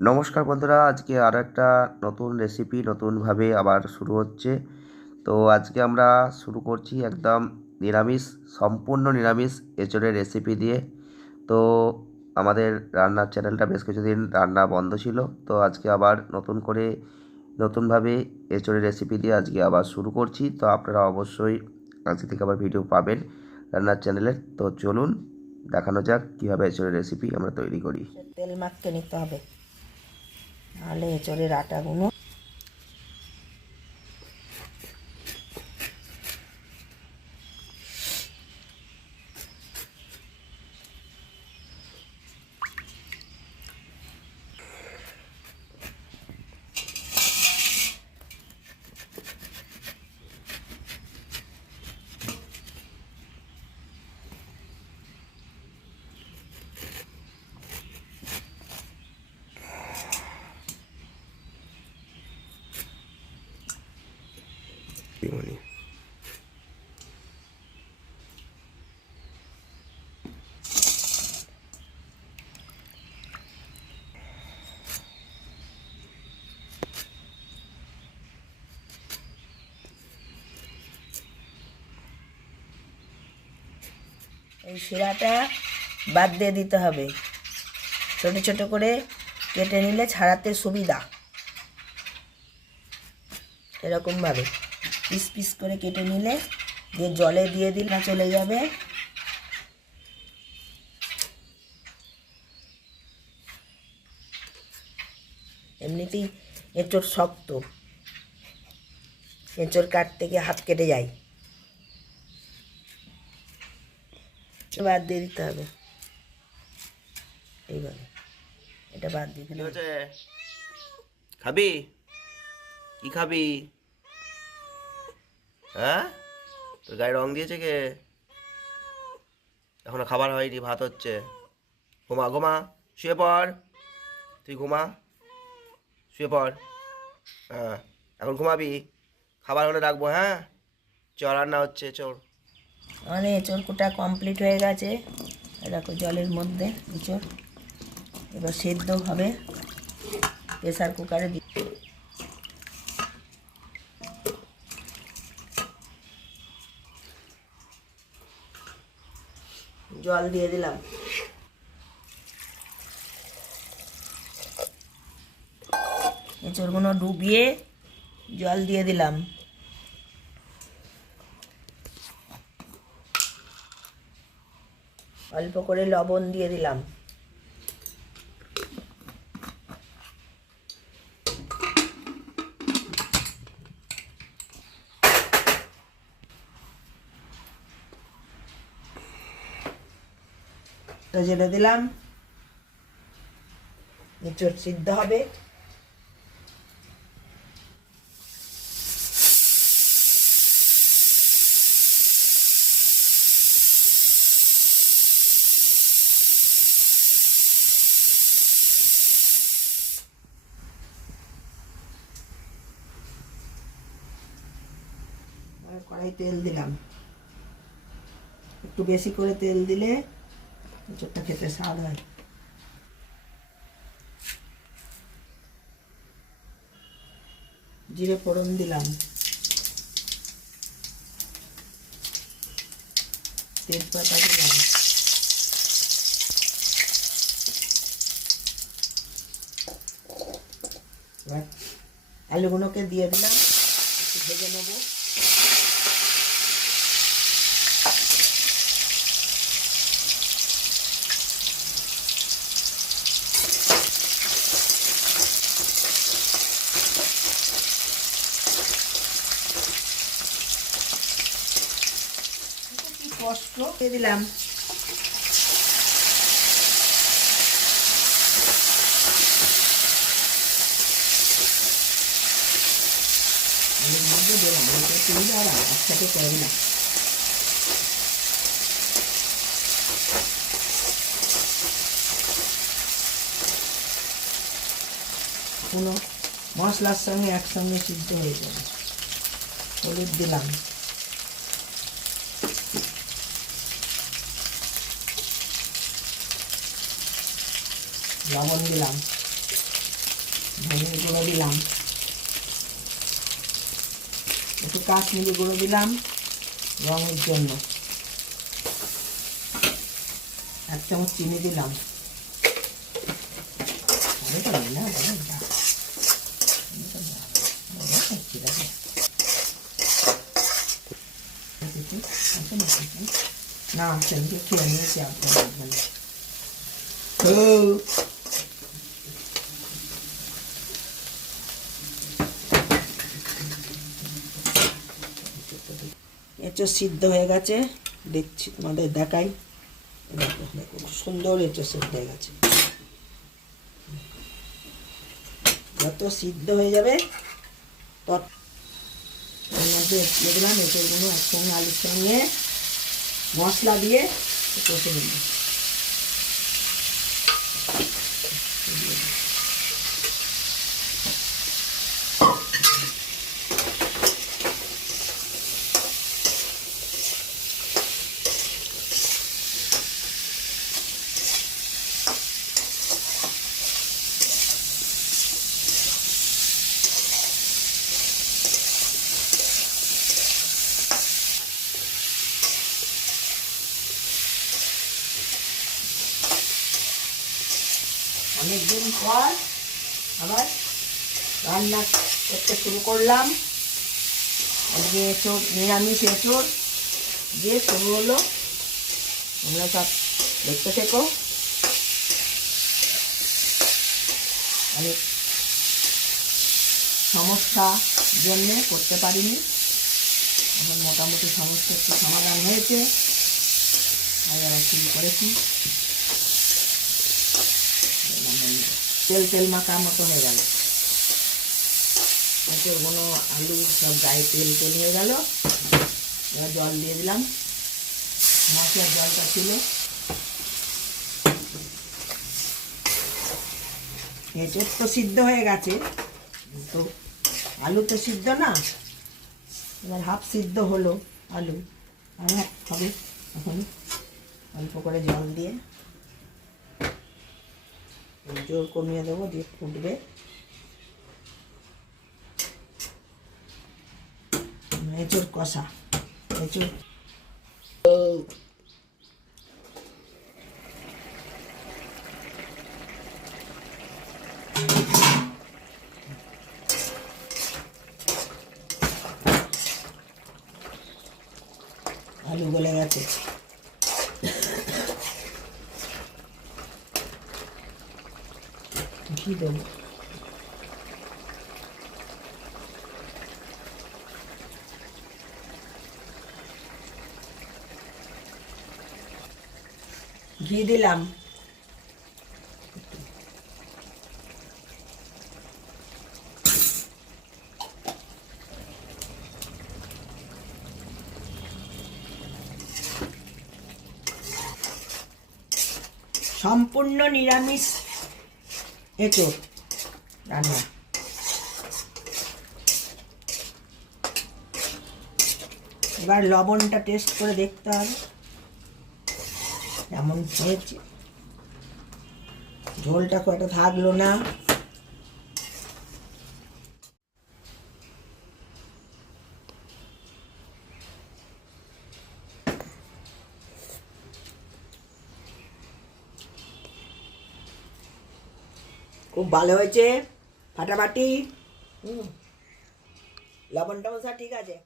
নমস্কার বন্ধুরা, আজকে আরও একটা নতুন রেসিপি নতুনভাবে আবার শুরু হচ্ছে। তো আজকে আমরা শুরু করছি একদম নিরামিষ, সম্পূর্ণ নিরামিষ এঁচোড়ের রেসিপি দিয়ে। তো আমাদের রান্নার চ্যানেলটা বেশ কিছুদিন রান্না বন্ধ ছিল, তো আজকে আবার নতুন করে নতুনভাবে এঁচোড়ের রেসিপি দিয়ে আজকে আবার শুরু করছি। তো আপনারা অবশ্যই আজকে থেকে আবার ভিডিও পাবেন রান্নার চ্যানেলের। তো চলুন দেখানো যাক কীভাবে এঁচোড়ের রেসিপি আমরা তৈরি করি। তেল মাখতে নিতে হবে, নাহলে এঁচড়ের আটাগুলো এই শিরাটা বাদ দিয়ে দিতে হবে। ছোট ছোট করে কেটে নিলে ছাড়াতে সুবিধা। এরকমভাবে পিস পিস করে কেটে নিলে দিয়ে জলে দিয়ে দিলে চলে যাবে। এমনিতেই এঁচড় শক্ত, এঁচড় কাটতে গিয়ে হাত কেটে যায়। বাদ দিয়ে দিতে হবে এইভাবে। এটা বাদ দিয়ে দিলে খাবি? কি খাবি? হ্যাঁ, তোর গায়ে রং দিয়েছে কে? এখনো খাবার হয়নি, ভাত হচ্ছে। ঘুমা ঘুমা, শুয়ে পড়। তুই ঘুমা, শুয়ে পড়। হ্যাঁ, এখন ঘুমাবি, খাবার হলে রাখবো। হ্যাঁ, চল, রান্না হচ্ছে, চল। মানে এঁচড় কোটা কমপ্লিট হয়ে গেছে। দেখো জলের মধ্যে এঁচড় এবার সেদ্ধ হবে। প্রেসার কুকারে জল দিয়ে দিলাম। এঁচড়গুলো ডুবিয়ে জল দিয়ে দিলাম। অল্প করে লবণ দিয়ে দিলাম। জেলে দিলাম। এঁচড় সিদ্ধ হবে। কড়াই তেল দিলাম। একটু বেশি করে তেল দিলে এঁচড়টা খেতে স্বাদ হয়। জিরে ফোড়ন দিলাম, তেজপাতা দিলাম, এবার আলুগুলোকে দিয়ে দিলাম, একটু ভেজে নেবো। কষ্ট দিয়ে দিলাম। একসাথে করে দিলাম। কোনো মশলার সঙ্গে একসঙ্গে সিদ্ধ হয়ে যাবে। হলুদ দিলাম, লবণ দিলাম, ধনের গুঁড়ো দিলাম, একটু কাশ্মীরি গুঁড়ো দিলাম রঙের জন্য, 1 চামচ চিনি দিলাম, না সেদিকে খেয়ে নিয়েছি, আপনার দেখবেন। এঁচোড় সিদ্ধ হয়ে গেছে, দেখছি তোমাদের দেখাই। দেখো দেখো সুন্দর এঁচোড় সিদ্ধ হয়ে গেছে। যত সিদ্ধ হয়ে যাবে তত এর মধ্যে দিয়ে দিলাম এঁচোড়গুলো একসঙ্গে আলুর সঙ্গে মশলা দিয়ে কষে নেব। অনেকদিন পর আবার রান্না করতে শুরু করলাম। আজকে এঁচোড়, নিরামিষ এঁচোড় দিয়ে শুরু হলো। তোমরা সব দেখতে থেকো। অনেক সমস্যার জন্যে করতে পারিনি, এখন মোটামুটি সমস্যা একটু সমাধান হয়েছে, আর আবার শুরু করেছি। তেল তেল মাখা মতো হয়ে গেল, কোনো আলু সব গায়ে তেল তেল হয়ে গেল। এবার জল দিয়ে দিলাম, মশলার জলটা ছিল। এঁচোড় তো সিদ্ধ হয়ে গেছে, তো আলু তো সিদ্ধ না, এবার হাফ সিদ্ধ হলো আলু, আর হবে এখন অল্প করে জল দিয়ে জোর কমিয়ে দেবো, দিয়ে ফুটবে। এঁচোড় কষা, এঁচোড় আলু গলে গেছে। ঘি দেবো, ঘি দিলাম, সম্পূর্ণ নিরামিষ এঁচোড় রান্না। এবার লবণটা টেস্ট করে দেখতে হবে কেমন হয়েছে। ঝোলটা কটা থাকলো না, খুব ভালো হয়েছে, ফাটাফাটি। লবণটা মশা ঠিক আছে।